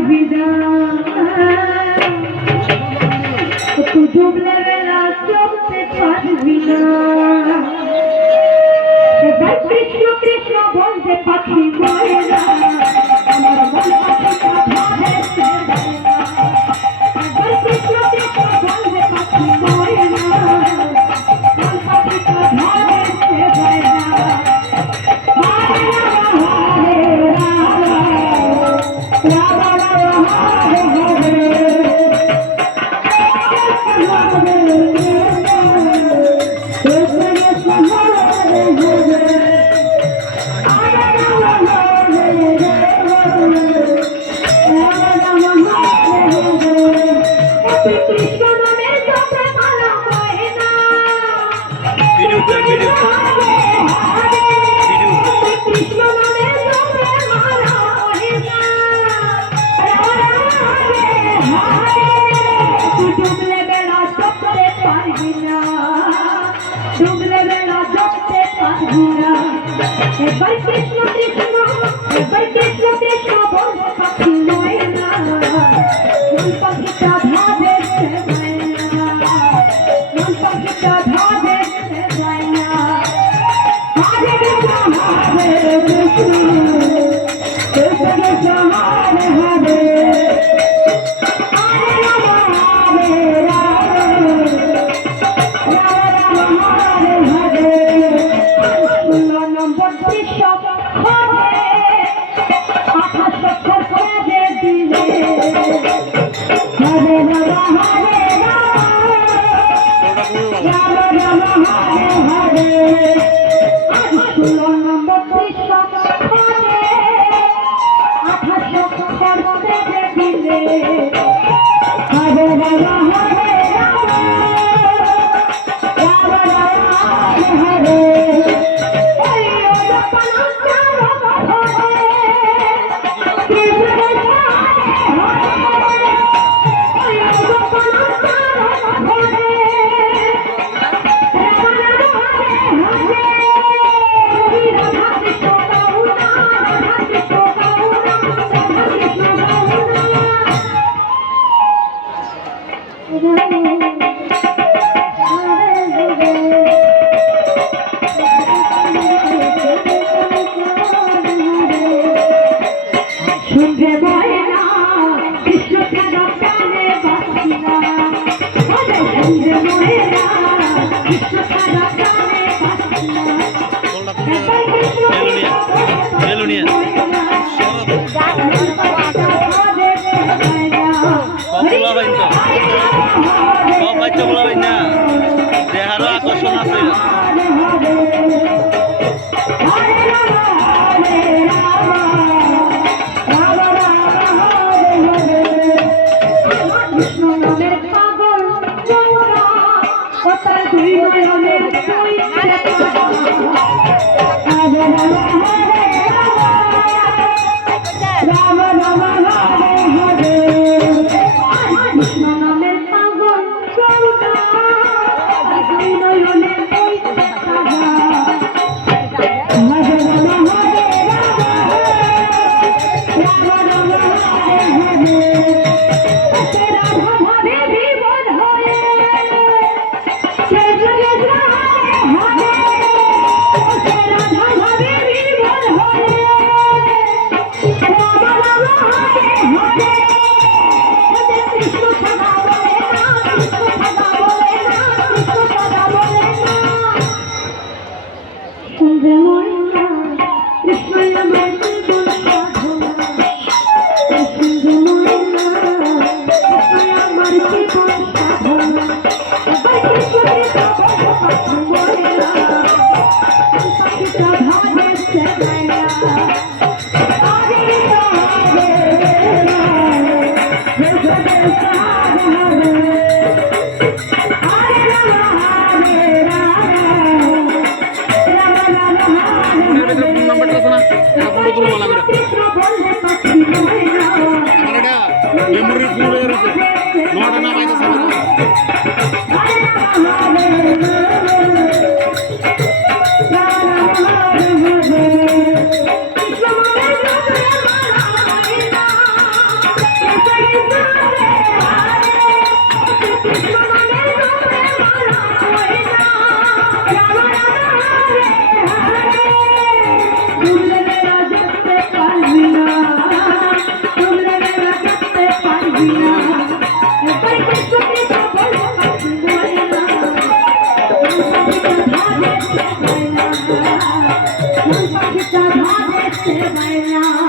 পারবি না তুই ডুবলে বেলা চলতে পারবি না এবার কৃষ্ণ কৃষ্ণ বলতে পাখি মরে না আমার মন পাখিটা ভাবেছে এবার কৃষ্ণ কৃষ্ণ বলতে পাখি মরে না মন পাখিটা ভাবেছে যায় না এবার কৃষ্ণ কৃষ্ণ এবার কৃষ্ণ কৃষ্ণ বল পাখি নয় না মন পাখিটা ভাবেছে যায় না মন পাখিটা ভাবেছে যায় না হরে কৃষ্ণ হরে কৃষ্ণ কৃষ্ণ কৃষ্ণ হরে হরে হরে রাম হরে রাম রাম রাম হরে হরে নম্বর কৃষক হবে 28 বছর করে দিলে হরে রাম হরে রাম রাম হরে হরে আজ 16 নম্বর কৃষক হবে 28 বছর করে দিলে হরে রাম হরে রাম রাম হরে বাচ্চা বলা হয় না দেহারও আকর্ষণ আছে বিনা একবার কিছু কিছু বলো পাখি ময়না কোন পাখিটা ভাবে সে বাইনা